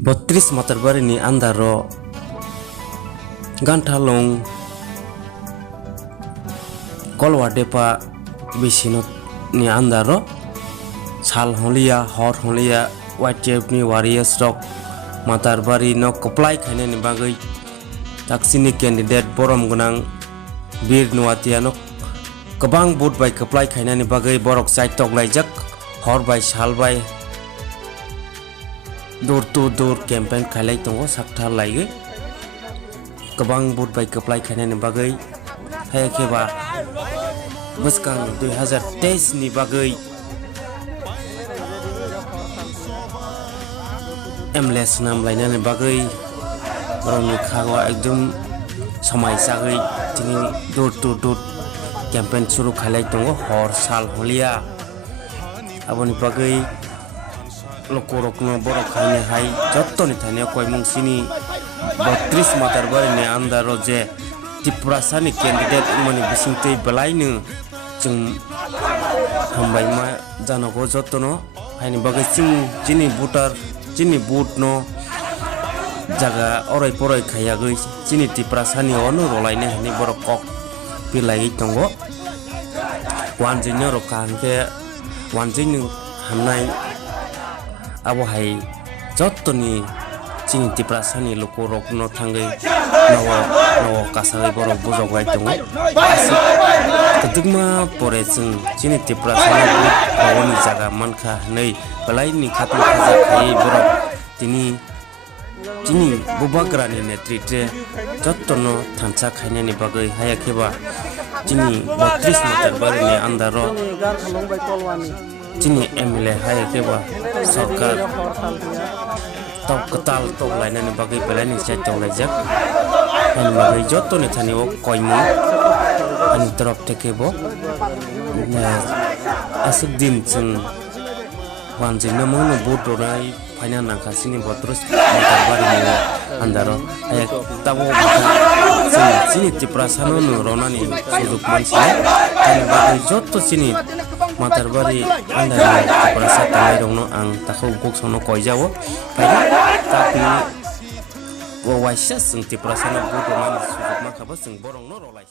32 matarbari ni andaro gantalong kolwa depa bisino ni andaro sal holia hor holia white chef ni warriors rock matarbari no koplai khane ni bagai taksini candidate borom gunang bir nuatia no kabang bot bai koplai khane ni bagai borok sai tok laijak hor bai sal bai door to door campaign khalai tongo sakthar laige kabang bot bai koplai khane ni bagai hai keba buskang 2023 ni bagai MLS nam lainani bagai borongni khago ekdom samai sagai tini door to door campaign suru khalai tongo hor sal holia aboni bagai lokorokno borok khaine hai jottoni thane koimung sini 32 matarbari ni andaro je tiprasani candidate umani bisingtei belainu jeng hambai ma janogo jottono haini bagai chini voter chini vote no jaga orai porai khayagoi chini tiprasani onu rolaine hani borok kok pilai tongo wanjinyo rokangke wanjinyo hamnai abo hai jottoni chini tiprasani lokorokno thangai nawo kasagai borok bujogai tongo kadugma pore chung chini tiprasani bawoni jaga mankha nei belai ni khatun khaja khai borok tini chini bubagrani netritre jottono thancha khainani bagai haya kheba chini 32 matarbari ni andaro chini MLA haya keba sarkar tok ketal tok lainani bagai belani sai tok lajak ani bagai jotto ni thani o koimu ani taraf theke bo asuk din chung wanjing na mono boot ronai faina nangka sini botrus matarbari ni andaro aya tabo sini tiprasano no ronani suduk mansi ani bagai jotto sini matarbari andari tiprasa tangai rongno ang takho gok sono koijawo tapi wawaisa sing tiprasana boot ronani suduk makaba sing borong no rolai